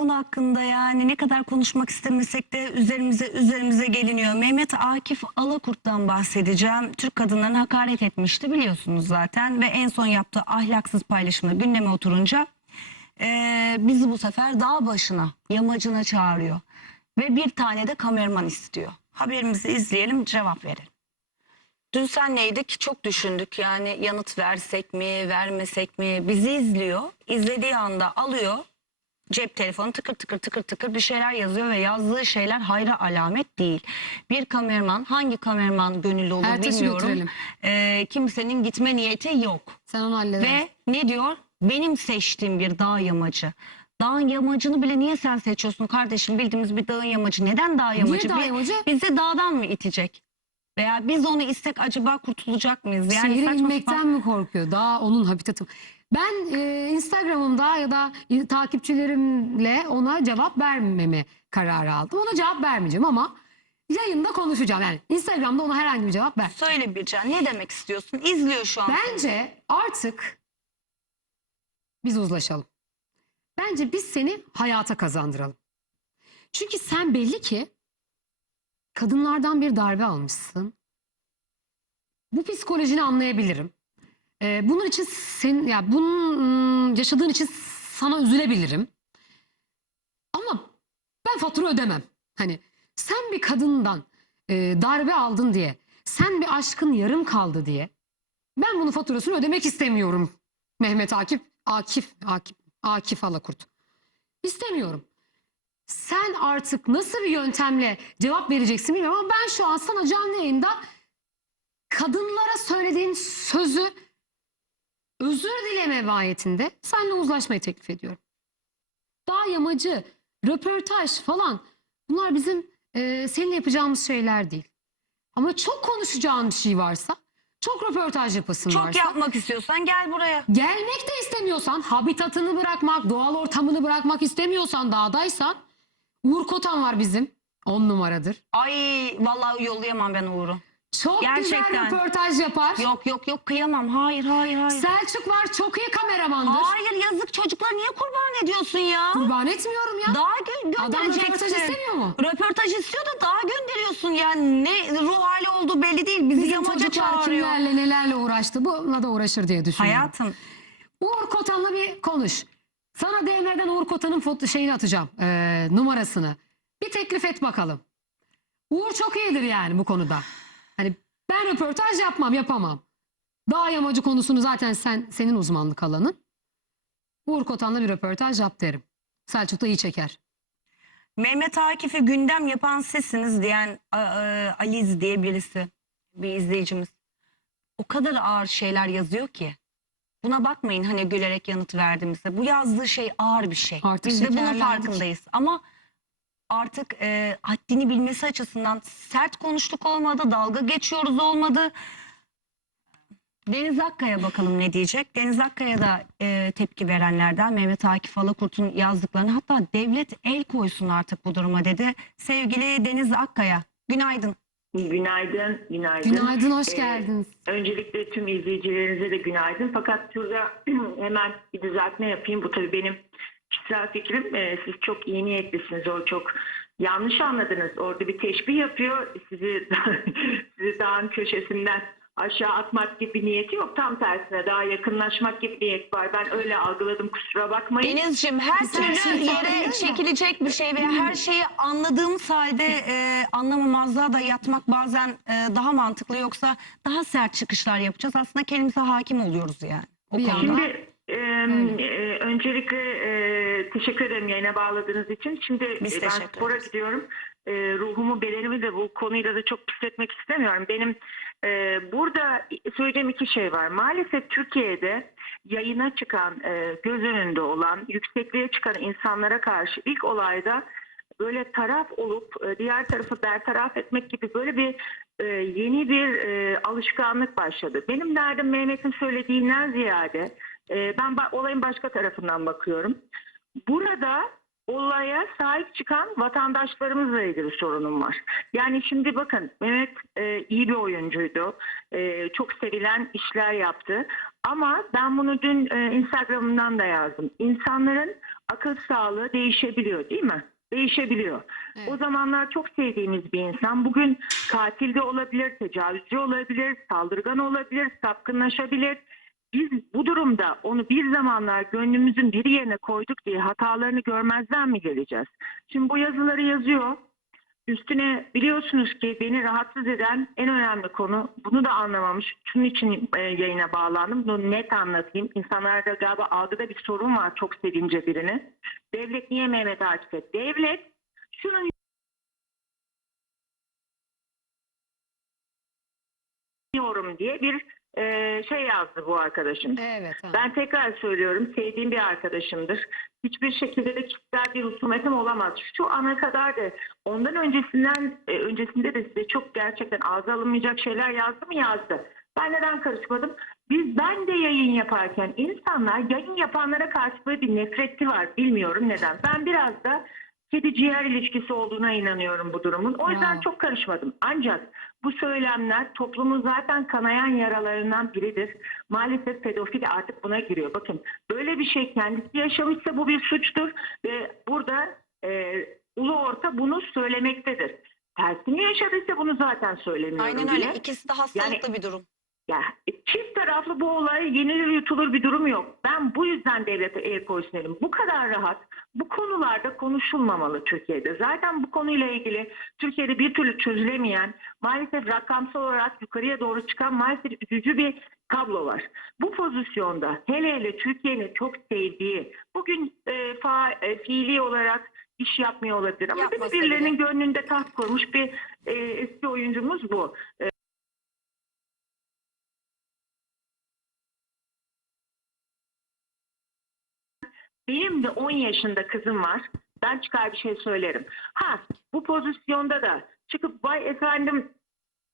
konu hakkında yani ne kadar konuşmak istemesek de üzerimize üzerimize geliniyor. Mehmet Akif Alakurt'tan bahsedeceğim. Türk kadınlarına hakaret etmişti biliyorsunuz zaten ve en son yaptığı ahlaksız paylaşımla gündeme oturunca eee, bizi bu sefer dağ başına, yamacına çağırıyor. Ve bir tane de kameraman istiyor. Haberimizi izleyelim, cevap verelim. Dün senleydik çok düşündük yani yanıt versek mi vermesek mi bizi izliyor izlediği anda alıyor cep telefonu tıkır tıkır tıkır tıkır bir şeyler yazıyor ve yazdığı şeyler hayra alamet değil. Bir kameraman hangi kameraman gönüllü olur Ertesi bilmiyorum. Ee, kimsenin gitme niyeti yok Sen onu halledersin. ve ne diyor benim seçtiğim bir dağ yamacı. Dağın yamacını bile niye sen seçiyorsun kardeşim bildiğimiz bir dağın yamacı neden dağ yamacı? dağ Bi- yamacı? Bizi dağdan mı itecek? Veya biz onu istek acaba kurtulacak mıyız? Yani Şehre inmekten sapan- mi korkuyor? Daha onun habitatı. Ben e, Instagram'ımda ya da e, takipçilerimle ona cevap vermeme kararı aldım. Ona cevap vermeyeceğim ama yayında konuşacağım. Yani Instagram'da ona herhangi bir cevap ver. Söyle Bircan ne demek istiyorsun? İzliyor şu an. Bence artık biz uzlaşalım. Bence biz seni hayata kazandıralım. Çünkü sen belli ki kadınlardan bir darbe almışsın. Bu psikolojini anlayabilirim. Ee, bunun için sen ya bunun ım, yaşadığın için sana üzülebilirim. Ama ben fatura ödemem. Hani sen bir kadından e, darbe aldın diye, sen bir aşkın yarım kaldı diye ben bunun faturasını ödemek istemiyorum. Mehmet Akif, Akif, Akif, Akif Alakurt. İstemiyorum. Sen artık nasıl bir yöntemle cevap vereceksin bilmiyorum ama ben şu an sana canlı yayında kadınlara söylediğin sözü özür dileme vayetinde seninle uzlaşmayı teklif ediyorum. Dağ yamacı, röportaj falan bunlar bizim e, seninle yapacağımız şeyler değil. Ama çok konuşacağın bir şey varsa, çok röportaj yapasın Çok varsa, yapmak istiyorsan gel buraya. gelmek de istemiyorsan, habitatını bırakmak, doğal ortamını bırakmak istemiyorsan, dağdaysan, Uğur Kotan var bizim. On numaradır. Ay vallahi yollayamam ben Uğur'u. Çok güzel Gerçekten. röportaj yapar. Yok yok yok kıyamam. Hayır hayır hayır. Selçuk var çok iyi kameramandır. Hayır yazık çocuklar niye kurban ediyorsun ya? Kurban etmiyorum ya. Daha gö Adam röportaj istemiyor mu? Röportaj istiyor da daha gönderiyorsun yani ne ruh hali olduğu belli değil. Bizi Bizim yamaca çocuklar çağırıyor. kimlerle nelerle uğraştı. Bununla da uğraşır diye düşünüyorum. Hayatım Uğur Kotan'la bir konuş. Sana DM'den Uğur Kotan'ın foto şeyini atacağım. eee, numarasını. Bir teklif et bakalım. Uğur çok iyidir yani bu konuda. Hani ben röportaj yapmam, yapamam. Dağ yamacı konusunu zaten sen senin uzmanlık alanın. Uğur Kotan'la bir röportaj yap derim. Selçuk da iyi çeker. Mehmet Akif'i gündem yapan sizsiniz diyen Aliz diye birisi bir izleyicimiz. O kadar ağır şeyler yazıyor ki. Buna bakmayın hani gülerek yanıt verdiğimizde. Bu yazdığı şey ağır bir şey. Artık Biz de bunun şekerlendik. farkındayız. Ama artık e, haddini bilmesi açısından sert konuştuk olmadı, dalga geçiyoruz olmadı. Deniz Akkaya bakalım ne diyecek. Deniz Akkaya da e, tepki verenlerden Mehmet Akif Alakurt'un yazdıklarını hatta devlet el koysun artık bu duruma dedi. Sevgili Deniz Akkaya günaydın. Günaydın, günaydın. Günaydın, hoş Ee, geldiniz. Öncelikle tüm izleyicilerinize de günaydın. Fakat şurada hemen bir düzeltme yapayım. Bu tabii benim kişisel fikrim. Ee, siz çok iyi niyetlisiniz. O çok yanlış anladınız. Orada bir teşbih yapıyor. Sizi sizi dağın köşesinden aşağı atmak gibi niyeti yok. Tam tersine daha yakınlaşmak gibi bir niyet var. Ben öyle algıladım. Kusura bakmayın. Denizciğim her türlü yere çekilecek bir şey veya her şeyi anladığımız halde e, anlamamazlığa da yatmak bazen e, daha mantıklı yoksa daha sert çıkışlar yapacağız. Aslında kendimize hakim oluyoruz yani. O konuda. Şimdi e, e, öncelikle e, teşekkür ederim yayına bağladığınız için. Şimdi Biz e, ben spora gidiyorum. E, ruhumu, bedenimi de bu konuyla da çok pisletmek istemiyorum. Benim e, burada söyleyeceğim iki şey var. Maalesef Türkiye'de yayına çıkan, e, göz önünde olan, yüksekliğe çıkan insanlara karşı ilk olayda böyle taraf olup e, diğer tarafı bertaraf etmek gibi böyle bir e, yeni bir e, alışkanlık başladı. Benim derdim Mehmet'in söylediğinden ziyade e, ben ba- olayın başka tarafından bakıyorum. Burada olaya sahip çıkan vatandaşlarımızla ilgili sorunum var. Yani şimdi bakın Mehmet e, iyi bir oyuncuydu. E, çok sevilen işler yaptı. Ama ben bunu dün e, Instagram'dan da yazdım. İnsanların akıl sağlığı değişebiliyor değil mi? Değişebiliyor. Evet. O zamanlar çok sevdiğimiz bir insan bugün katil de olabilir, tecavüzcü olabilir, saldırgan olabilir, sapkınlaşabilir. Biz bu durumda onu bir zamanlar gönlümüzün bir yerine koyduk diye hatalarını görmezden mi geleceğiz? Şimdi bu yazıları yazıyor. Üstüne biliyorsunuz ki beni rahatsız eden en önemli konu bunu da anlamamış. Şunun için e, yayına bağlandım. Bunu net anlatayım. İnsanlarda galiba algıda bir sorun var çok sevince birini. Devlet niye Mehmet Akif'e? Devlet şunun diye bir e, şey yazdı bu arkadaşım. Evet. ha. Ben tekrar söylüyorum sevdiğim bir arkadaşımdır. Hiçbir şekilde de kişisel bir husumetim olamaz. Şu ana kadar da ondan öncesinden e, öncesinde de size çok gerçekten ağza alınmayacak şeyler yazdı mı yazdı. Ben neden karışmadım? Biz ben de yayın yaparken insanlar yayın yapanlara karşı böyle bir nefreti var. Bilmiyorum neden. Ben biraz da kedi ciğer ilişkisi olduğuna inanıyorum bu durumun. O yüzden Wow. çok karışmadım. Ancak bu söylemler toplumun zaten kanayan yaralarından biridir. Maalesef pedofili artık buna giriyor. Bakın böyle bir şey kendisi yaşamışsa bu bir suçtur ve burada e, ulu orta bunu söylemektedir. Tersini yaşadıysa bunu zaten söylemiyorum Aynen öyle. İkisi de hastalıklı bir durum. Ya çift taraflı bu olay yenilir yutulur bir durum yok. Ben bu yüzden devlete el dedim. Bu kadar rahat bu konularda konuşulmamalı Türkiye'de. Zaten bu konuyla ilgili Türkiye'de bir türlü çözülemeyen maalesef rakamsal olarak yukarıya doğru çıkan maalesef üzücü bir kablo var. Bu pozisyonda hele hele Türkiye'nin çok sevdiği bugün e, fa, e, fiili olarak iş yapmıyor olabilir ama birilerinin gönlünde taht kurmuş bir e, eski oyuncumuz bu. E, Benim de 10 yaşında kızım var. Ben çıkar bir şey söylerim. Ha bu pozisyonda da çıkıp vay efendim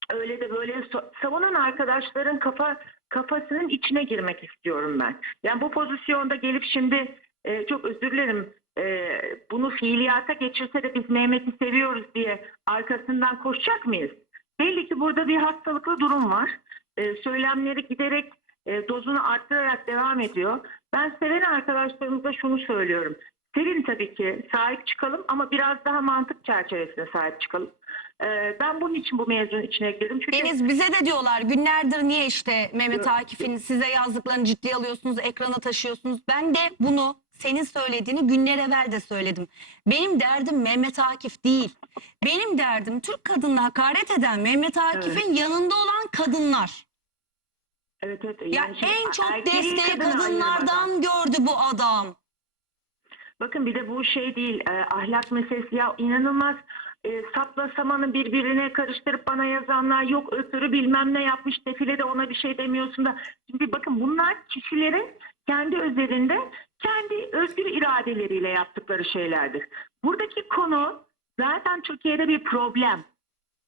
öyle de böyle savunan arkadaşların kafa kafasının içine girmek istiyorum ben. Yani bu pozisyonda gelip şimdi e, çok özür dilerim e, bunu fiiliyata geçirse de biz Mehmet'i seviyoruz diye arkasından koşacak mıyız? Belli ki burada bir hastalıklı durum var. E, söylemleri giderek e, dozunu arttırarak devam ediyor. Ben seven arkadaşlarımıza şunu söylüyorum. Sevin tabii ki sahip çıkalım ama biraz daha mantık çerçevesinde sahip çıkalım. E, ben bunun için bu mevzunun içine girdim. Çünkü Deniz bize de diyorlar günlerdir niye işte Mehmet. Akif'in size yazdıklarını ciddiye alıyorsunuz, ekrana taşıyorsunuz. Ben de bunu senin söylediğini günler evvel de söyledim. Benim derdim Mehmet Akif değil. Benim derdim Türk kadınına hakaret eden Mehmet Akif'in yanında olan kadınlar. Evet, evet, Ya yani şimdi en çok erkeği desteği kadına ayırmadan- kadınlardan gördü bu adam. Bakın bir de bu şey değil e, ahlak meselesi ya inanılmaz e, sapla samanı birbirine karıştırıp bana yazanlar yok ötürü bilmem ne yapmış defile de ona bir şey demiyorsun da. Şimdi bakın bunlar kişilerin kendi üzerinde kendi özgür iradeleriyle yaptıkları şeylerdir. Buradaki konu zaten Türkiye'de bir problem.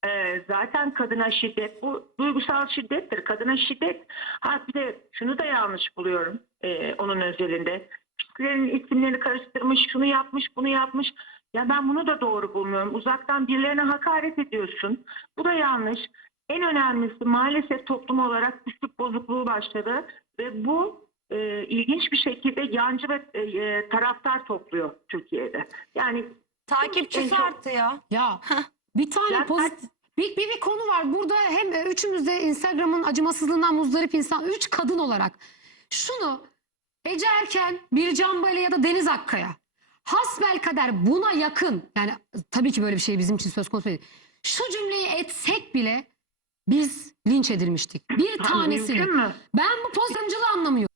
E, zaten kadına şiddet bu duygusal şiddettir. Kadına şiddet. Ha bir de şunu da yanlış buluyorum e, onun özelinde kişilerin isimlerini karıştırmış, şunu yapmış, bunu yapmış. Ya ben bunu da doğru bulmuyorum. Uzaktan birilerine hakaret ediyorsun. Bu da yanlış. En önemlisi maalesef toplum olarak güçlük bozukluğu başladı ve bu e, ilginç bir şekilde yancı ve e, e, taraftar topluyor Türkiye'de. Yani Takipçisi çok- arttı ya. Ya bir tane Ya pozitif bir, bir, bir konu var. Burada hem üçümüz de Instagram'ın acımasızlığından muzdarip insan, üç kadın olarak şunu Ece Erken, Bircan Bale ya da Deniz Akkaya hasbel kader buna yakın yani tabii ki böyle bir şey bizim için söz konusu değil. Şu cümleyi etsek bile biz linç edilmiştik. Bir mü? Ben bu pozisyoncuları anlamıyorum.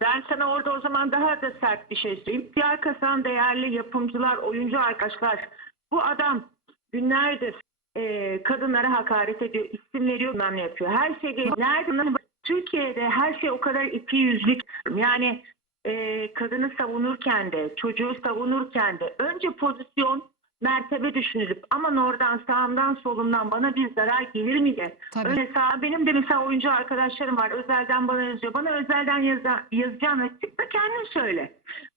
Ben sana orada o zaman daha da sert bir şey söyleyeyim. Diğer kasan değerli yapımcılar, oyuncu arkadaşlar. Bu adam günlerdir e, kadınlara hakaret ediyor, isim veriyor, bilmem ne yapıyor. Her şey. Nerede? Türkiye'de her şey o kadar iki yüzlük. Yani e, kadını savunurken de, çocuğu savunurken de önce pozisyon, mertebe düşünülüp aman oradan sağımdan solumdan bana bir zarar gelir mi de Tabii. Öyle sağ, benim de mesela oyuncu arkadaşlarım var. Özelden bana yazıyor. Bana özelden yaza, yazacağım ve çık da kendin söyle.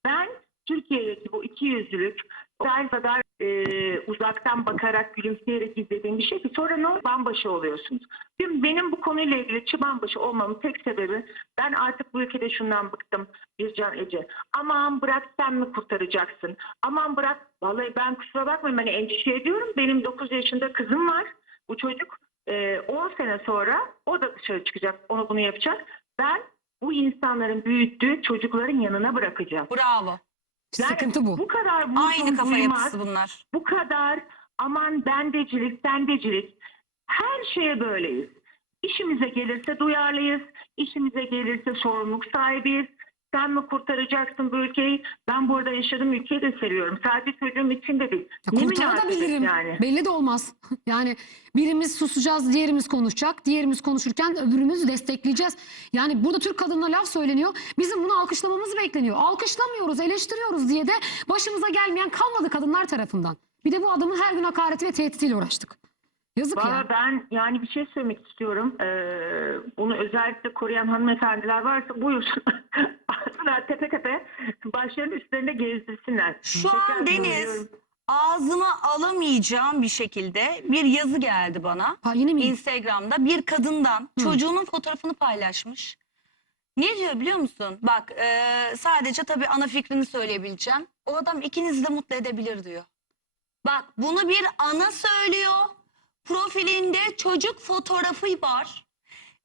Ben Türkiye'deki bu iki yüzlülük, özel kadar e, uzaktan bakarak gülümseyerek izlediğim bir şey ki sonra ne oluyor? Oluyorsunuz. Şimdi benim bu konuyla ilgili çıbanbaşı olmamın tek sebebi ben artık bu ülkede şundan bıktım Bircan Ece. Aman bırak sen mi kurtaracaksın? Aman bırak vallahi ben kusura bakmayın ben endişe ediyorum. Benim 9 yaşında kızım var. Bu çocuk e, 10 sene sonra o da dışarı çıkacak. Onu bunu yapacak. Ben bu insanların büyüttüğü çocukların yanına bırakacağım. Bravo. Yani Sıkıntı bu. Bu kadar Aynı kafa duymaz, yapısı bunlar. bu kadar aman bendecilik, sendecilik. Her şeye böyleyiz. İşimize gelirse duyarlıyız. İşimize gelirse sorumluluk sahibiyiz. Sen mi kurtaracaksın bu ülkeyi? Ben burada yaşadığım ülkeyi de seviyorum. Sadece çocuğum için de değil. Ya kurtarabilirim. yani. Belli de olmaz. Yani birimiz susacağız, diğerimiz konuşacak. Diğerimiz konuşurken öbürümüzü destekleyeceğiz. Yani burada Türk kadınına laf söyleniyor. Bizim bunu alkışlamamız bekleniyor. Alkışlamıyoruz, eleştiriyoruz diye de başımıza gelmeyen kalmadı kadınlar tarafından. Bir de bu adamın her gün hakareti ve tehditiyle uğraştık. Yazık ya. Valla ben yani bir şey söylemek istiyorum. Ee, bunu özellikle koruyan hanımefendiler varsa buyursun. Aslında tepe tepe başlarının üstlerinde gezdirsinler. Şu Tekrar an Deniz söylüyorum. ağzıma alamayacağım bir şekilde bir yazı geldi bana. Ha, yine mi? Instagram'da bir kadından Hı. çocuğunun fotoğrafını paylaşmış. Ne diyor biliyor musun? Bak e, sadece tabii ana fikrini söyleyebileceğim. O adam ikinizi de mutlu edebilir diyor. Bak bunu bir ana söylüyor. Profilinde çocuk fotoğrafı var.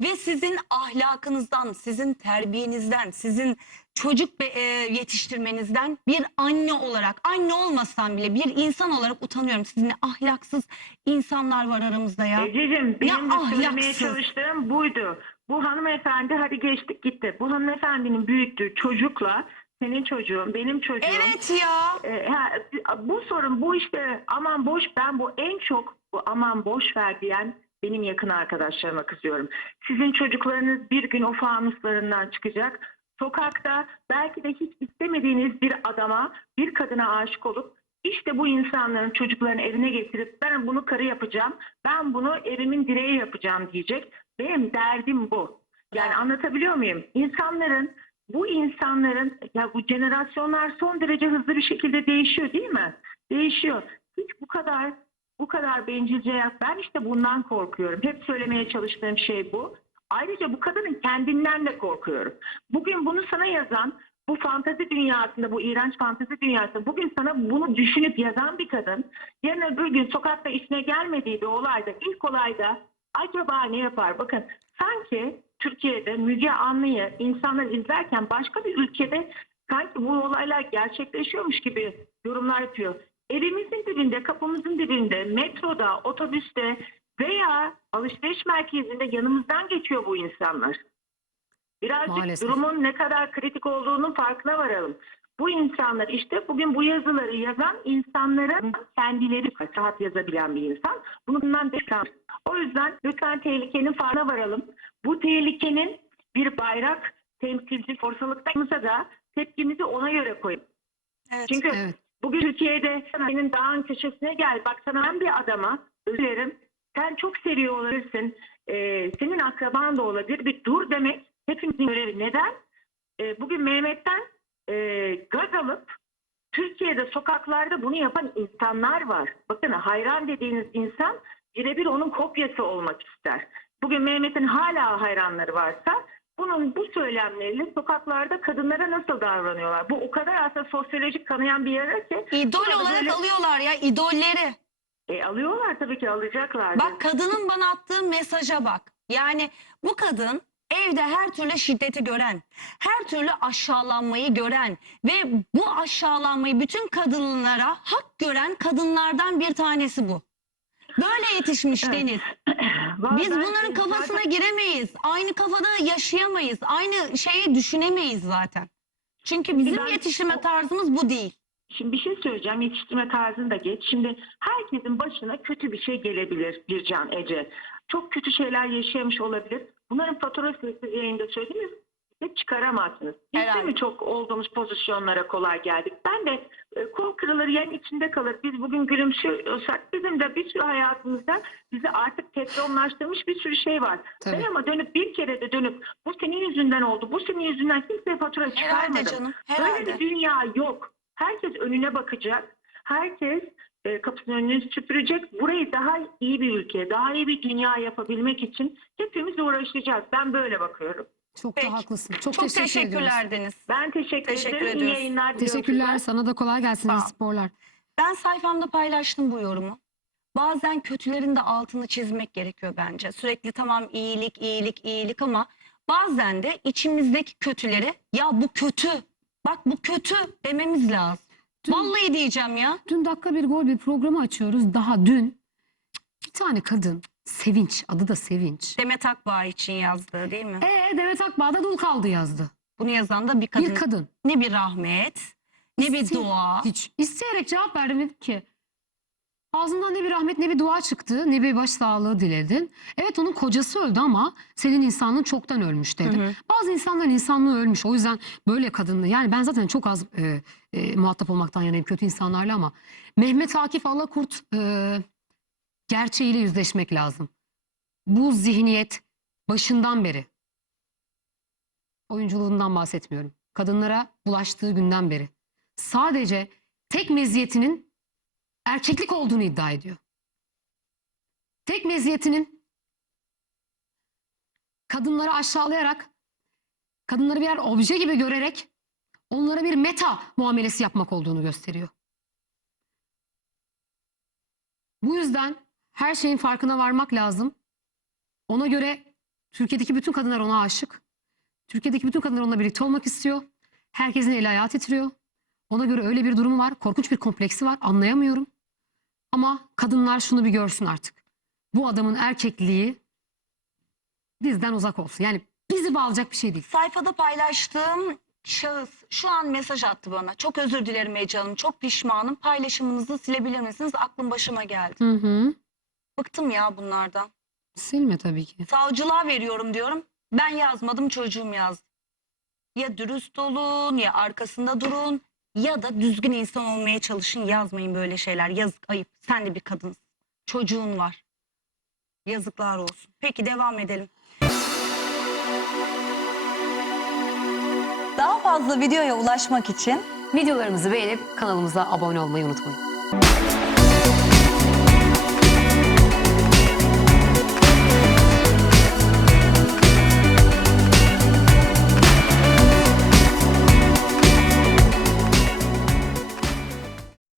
Ve sizin ahlakınızdan, sizin terbiyenizden, sizin çocuk e, yetiştirmenizden bir anne olarak, anne olmasam bile bir insan olarak utanıyorum. Sizin ahlaksız insanlar var aramızda ya. Ececiğim benim de söylemeye çalıştığım buydu. Bu hanımefendi hadi geçtik gitti. Bu hanımefendinin büyüttüğü çocukla senin çocuğun, benim çocuğum. Evet ya. E, ha, bu sorun bu işte aman boş ben bu en çok bu aman boş ver diyen benim yakın arkadaşlarıma kızıyorum. Sizin çocuklarınız bir gün o fanuslarından çıkacak. Sokakta belki de hiç istemediğiniz bir adama, bir kadına aşık olup işte bu insanların çocuklarını evine getirip ben bunu karı yapacağım, ben bunu evimin direği yapacağım diyecek. Benim derdim bu. Yani anlatabiliyor muyum? İnsanların bu insanların ya bu jenerasyonlar son derece hızlı bir şekilde değişiyor değil mi? Değişiyor. Hiç bu kadar bu kadar bencilce yap. Ben işte bundan korkuyorum. Hep söylemeye çalıştığım şey bu. Ayrıca bu kadının kendinden de korkuyorum. Bugün bunu sana yazan bu fantezi dünyasında, bu iğrenç fantezi dünyasında bugün sana bunu düşünüp yazan bir kadın yarın öbür gün sokakta işine gelmediği bir olayda, ilk olayda acaba ne yapar? Bakın sanki Türkiye'de Müge Anlı'yı insanlar izlerken başka bir ülkede sanki bu olaylar gerçekleşiyormuş gibi yorumlar yapıyor. Evimizin dibinde, kapımızın dibinde, metroda, otobüste veya alışveriş merkezinde yanımızdan geçiyor bu insanlar. Birazcık Maalesef. durumun ne kadar kritik olduğunun farkına varalım. Bu insanlar işte bugün bu yazıları yazan insanların kendileri rahat yazabilen bir insan. Bundan destek O yüzden lütfen tehlikenin farkına varalım. Bu tehlikenin bir bayrak temsilci ortalıkta da tepkimizi ona göre koyalım. Evet. Çünkü Evet. Bugün Türkiye'de senin dağın köşesine gel. Bak sana ben bir adama özür dilerim. Sen çok seviyor olabilirsin. Ee, senin akraban da olabilir. Bir dur demek hepimizin görevi. Neden? Ee, bugün Mehmet'ten e, gaz alıp Türkiye'de sokaklarda bunu yapan insanlar var. Bakın hayran dediğiniz insan birebir onun kopyası olmak ister. Bugün Mehmet'in hala hayranları varsa bunun bu söylemleriyle sokaklarda kadınlara nasıl davranıyorlar? Bu o kadar aslında sosyolojik kanayan bir yere ki İdol olarak böyle- alıyorlar ya idolleri. e, alıyorlar tabii ki alacaklar. Bak kadının bana attığı mesaja bak. Yani bu kadın evde her türlü şiddeti gören, her türlü aşağılanmayı gören ve bu aşağılanmayı bütün kadınlara hak gören kadınlardan bir tanesi bu. Böyle yetişmiş. Deniz. Biz bunların kafasına giremeyiz. Aynı kafada yaşayamayız. Aynı şeyi düşünemeyiz zaten. Çünkü bizim Ben- yetiştirme tarzımız bu değil. Şimdi bir şey söyleyeceğim yetiştirme tarzını da geç. Şimdi herkesin başına kötü bir şey gelebilir Bircan Ece. Çok kötü şeyler yaşamış olabilir. Bunların siz yayında söylediniz. Çıkaramazsınız. Biz de Herhalde. mi çok olduğumuz pozisyonlara kolay geldik? Ben de e, kol kırılır yen içinde kalır. Biz bugün gülümsüyorsak bizim de bir sürü hayatımızda bizi artık tekrarlaştırmış bir sürü şey var. Tabii. Ben ama dönüp bir kere de dönüp bu senin yüzünden oldu, bu senin yüzünden kimseye fatura Herhalde çıkarmadım. canım. Böyle bir dünya yok. Herkes önüne bakacak. herkes e, kapısının önünü süpürecek. Burayı daha iyi bir ülke, daha iyi bir dünya yapabilmek için hepimiz uğraşacağız. Ben böyle bakıyorum. Çok Peki. da haklısın. Çok, Çok teşekkür teşekkürler ediyoruz. Deniz. Ben teşekkür, Teşekkür ederim. İyi ediyoruz. yayınlar diliyorum Teşekkürler. Sana da kolay gelsin. Sağ ol. sporlar. Ben sayfamda paylaştım bu yorumu. Bazen kötülerin de altını çizmek gerekiyor bence. Sürekli tamam iyilik, iyilik, iyilik ama bazen de içimizdeki kötüleri ya bu kötü, bak bu kötü dememiz lazım. Dün- Vallahi diyeceğim ya. Dün dakika bir gol bir programı açıyoruz. Daha dün bir tane kadın Sevinç adı da Sevinç. Demet Akbağ için yazdığı değil mi? Ee Demet Akbağ'da dul kaldı yazdı. Bunu yazan da bir kadın. Bir kadın. Ne bir rahmet, ne bir İste- dua. Hiç isteyerek cevap verdim dedi ki ağzından ne bir rahmet ne bir dua çıktı ne bir baş sağlığı diledin. Evet onun kocası öldü ama senin insanlığın çoktan ölmüş dedim. Hı hı. Bazı insanların insanlığı ölmüş o yüzden böyle kadınlı yani ben zaten çok az e, e, muhatap olmaktan yanayım kötü insanlarla ama Mehmet Akif Allakurt e, gerçeğiyle yüzleşmek lazım. Bu zihniyet başından beri oyunculuğundan bahsetmiyorum. Kadınlara bulaştığı günden beri sadece tek meziyetinin erkeklik olduğunu iddia ediyor. Tek meziyetinin kadınları aşağılayarak, kadınları birer obje gibi görerek onlara bir meta muamelesi yapmak olduğunu gösteriyor. Bu yüzden her şeyin farkına varmak lazım. Ona göre Türkiye'deki bütün kadınlar ona aşık. Türkiye'deki bütün kadınlar onunla birlikte olmak istiyor. Herkesin eli ayağı titriyor. Ona göre öyle bir durumu var. Korkunç bir kompleksi var. Anlayamıyorum. Ama kadınlar şunu bir görsün artık. Bu adamın erkekliği bizden uzak olsun. Yani bizi bağlayacak bir şey değil. Sayfada paylaştığım şahıs şu an mesaj attı bana. Çok özür dilerim Ece Hanım, çok pişmanım. Paylaşımınızı silebilir misiniz? Aklım başıma geldi. Hı hı. Bıktım ya bunlardan. Silme tabii ki. Savcılığa veriyorum diyorum. Ben yazmadım çocuğum yazdı. Ya dürüst olun ya arkasında durun ya da düzgün insan olmaya çalışın yazmayın böyle şeyler. Yazık ayıp. Sen de bir kadınsın. Çocuğun var. Yazıklar olsun. Peki devam edelim. Daha fazla videoya ulaşmak için Videolarımızı beğenip kanalımıza abone olmayı unutmayın.